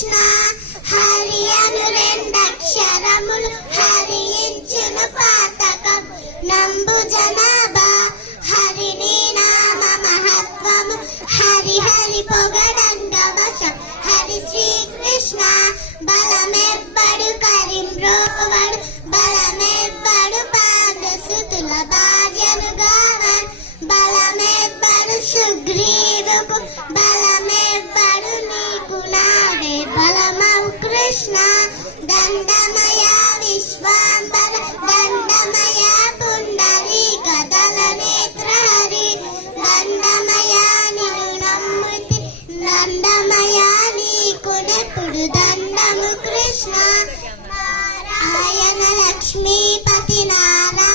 కృష్ణ హరి అను రెండక్షరములు హరించును పాతకం నంబు జనాభా హరిని నామ మహత్వము హరి హరి పొగడంగ వశం హరి శ్రీకృష్ణ బలమెవ్వడు కరింద్రోవడు బలమెవ్వడు పాదసుతుల భార్యను గావన్ బలమెవ్వడు సుగ్రీవుకు బలమెవ్వడు నీకు నాడే బలమవు కృష్ణ దండమయ విశ్వాంబర దండమయ పుండరీక దళ నేత్ర హరి దండమయ నిను నమ్ముతి దండమయ నీకు నెప్పుడు దండము కృష్ణ నారాయణ లక్ష్మీపతి నారాయణ